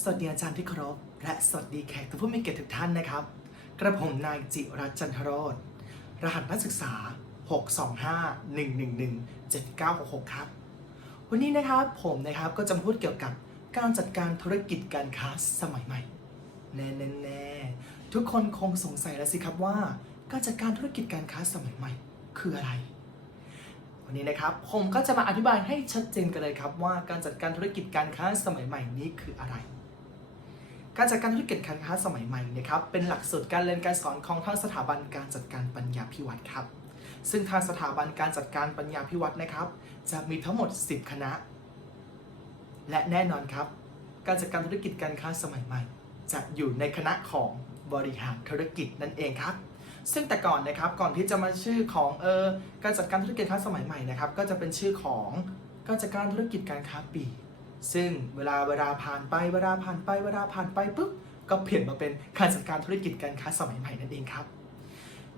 สวัสดีอาจารย์ที่เคารพและสวัสดีแขกผู้มีเกียรติทุกท่านนะครับ กระผมนายจิรัตน์จันทโรธรหัสนักศึกษา 625-111-7966 ครับ วันนี้นะครับผมนะครับก็จะพูดเกี่ยวกับการจัดการธุรกิจการค้าสมัยใหม่ แน่ๆแน่ๆทุกคนคงสงสัยแล้วสิครับว่า การจัดการธุรกิจการค้าสมัยใหม่ คืออะไร วันนี้นะครับผมก็จะมาอธิบายให้ชัดเจนกันเลยครับว่าการจัดการธุรกิจการค้าสมัยใหม่นี้คืออะไร การจัดการธุรกิจการค้าสมัยใหม่นะครับเป็นหลักสูตรการเรียนการสอนของทางสถาบันการจัดการปัญญาพิวัตรครับ ซึ่งทางสถาบันการจัดการปัญญาพิวัตรนะครับ จะมีทั้งหมด 10 คณะ และแน่นอนครับ การจัดการธุรกิจการค้าสมัยใหม่ จะอยู่ในคณะของบริหารธุรกิจนั่นเองครับ ซึ่งแต่ก่อนนะครับก่อนที่จะมาชื่อของเออการจัดการธุรกิจค้าสมัยใหม่นะครับ ก็จะเป็นชื่อของการจัดการธุรกิจการค้าปี ซึ่งเวลาเวลาผ่านไปเวลาผ่านไปเวลาผ่านไปปุ๊บก็เปลี่ยนมาเป็นการจัดการธุรกิจการค้าสมัยใหม่นั่นเองครับ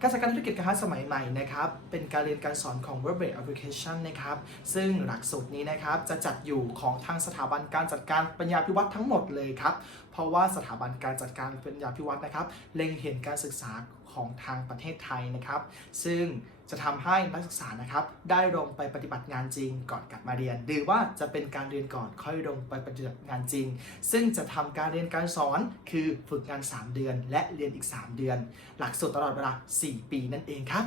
การจัดการธุรกิจการค้าสมัยใหม่นะครับเป็นการเรียนการสอนของ Web Based Application นะครับซึ่งหลักสูตรนี้นะครับจะจัดอยู่ของทางสถาบันการจัดการปัญญาพิวัตรทั้งหมดเลยครับเพราะว่าสถาบันการจัดการปัญญาพิวัตรนะครับเล็งเห็นการศึกษา ของทางประเทศไทยนะครับ ซึ่งจะทำให้นักศึกษานะครับได้ลงไปปฏิบัติงานจริงก่อนกลับมาเรียน หรือว่าจะเป็นการเรียนก่อนค่อยลงไปปฏิบัติงานจริง ซึ่งจะทำการเรียนการสอนคือฝึกงาน 3 เดือน และเรียนอีก 3 เดือน หลักสูตรตลอดเวลา 4 ปีนั่นเองครับ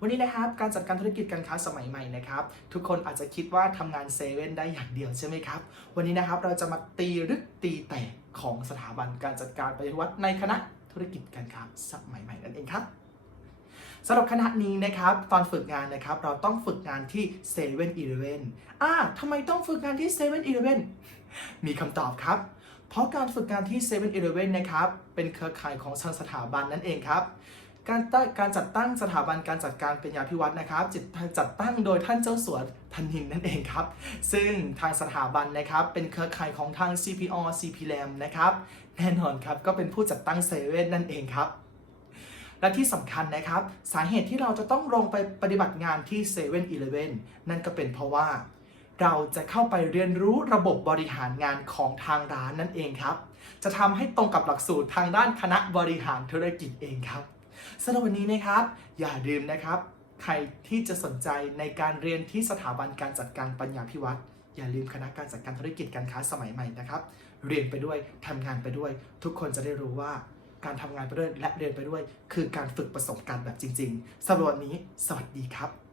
วันนี้นะครับการจัดการธุรกิจการค้าสมัยใหม่นะครับทุกคนอาจจะคิดว่าทำงานเซเว่นได้อย่างเดียวใช่ไหมครับวันนี้นะครับเราจะมาตีลึกตีแตกของสถาบันการจัดการปฏิวัติในคณะ ธุรกิจการค้าสมัยใหม่นั่นเองครับสำหรับคณะนี้นะครับ ตอนฝึกงานนะครับ เราต้องฝึกงานที่7 e เ e ่ e ออ่าทำไมต้องฝึกงานที่7 e เ e ่ e อมีคำตอบครับ เพราะการฝึกงานที่7 e เ e ่ e นะครับ เป็นเครือข่ายของทางสถาบันนั่นเองครับ การตั้งการจัดตั้งสถาบันการจัดการปัญญาพิวัตรนะครับจ,จัดตั้งโดยท่านเจ้าสัวทันหินนั่นเองครับ ซึ่งทางสถาบันนะครับเป็นเครือข่ายของทาง CPO CPLAM นะครับแน่นอนครับก็เป็นผู้จัดตั้งเซเว่นนั่นเองครับและที่สำคัญนะครับ สาเหตุที่เราจะต้องลงไปปฏิบัติงานที่7 e เ e ่ e อนั่นก็เป็นเพราะว่า เราจะเข้าไปเรียนรู้ระบบบริหารงานของทางร้านนั่นเองครับ จะทำให้ตรงกับหลักสูตรทางด้านคณะบริหารธุรกิจเองครับ สำหรับวันนี้นะครับ อย่าลืมนะครับ ใครที่จะสนใจในการเรียนที่สถาบันการจัดการปัญญาพิวัตรอย่าลืมคณะการจัดการธุรกิจการค้าสมัยใหม่นะครับ เรียนไปด้วยทำงานไปด้วย ทุกคนจะได้รู้ว่าการทำงานไปด้วยและเรียนไปด้วย คือการฝึกประสบการณ์แบบจริง ๆสำหรับวันนี้ สวัสดีครับ